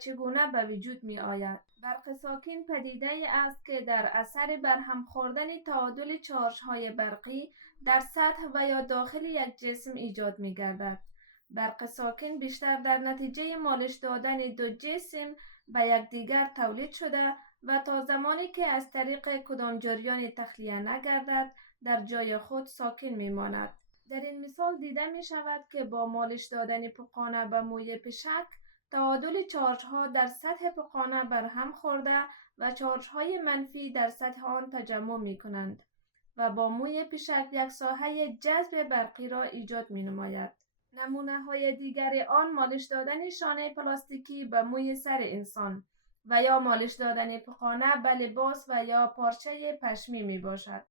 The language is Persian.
چگونه به وجود می آید؟ برق ساکن پدیده‌ای است که در اثر برهم خوردن تعادل چارج‌های برقی در سطح و یا داخل یک جسم ایجاد می گردد. برق ساکن بیشتر در نتیجه مالش دادن دو جسم به یکدیگر تولید شده و تا زمانی که از طریق کدام جریان تخلیه نگردد در جای خود ساکن می ماند. در این مثال دیده می شود که با مالش دادن پوکانه به موی پشک تعادل چارج‌ها در سطح پوکانه برهم خورده و چارج‌های منفی در سطح آن تجمع می کنند و با موی پشک یک ساحه جذب برقی را ایجاد می نماید. نمونه‌های دیگر آن مالش دادن شانه پلاستیکی به موی سر انسان و یا مالش دادن پوکانه به لباس و یا پارچه پشمی می باشد.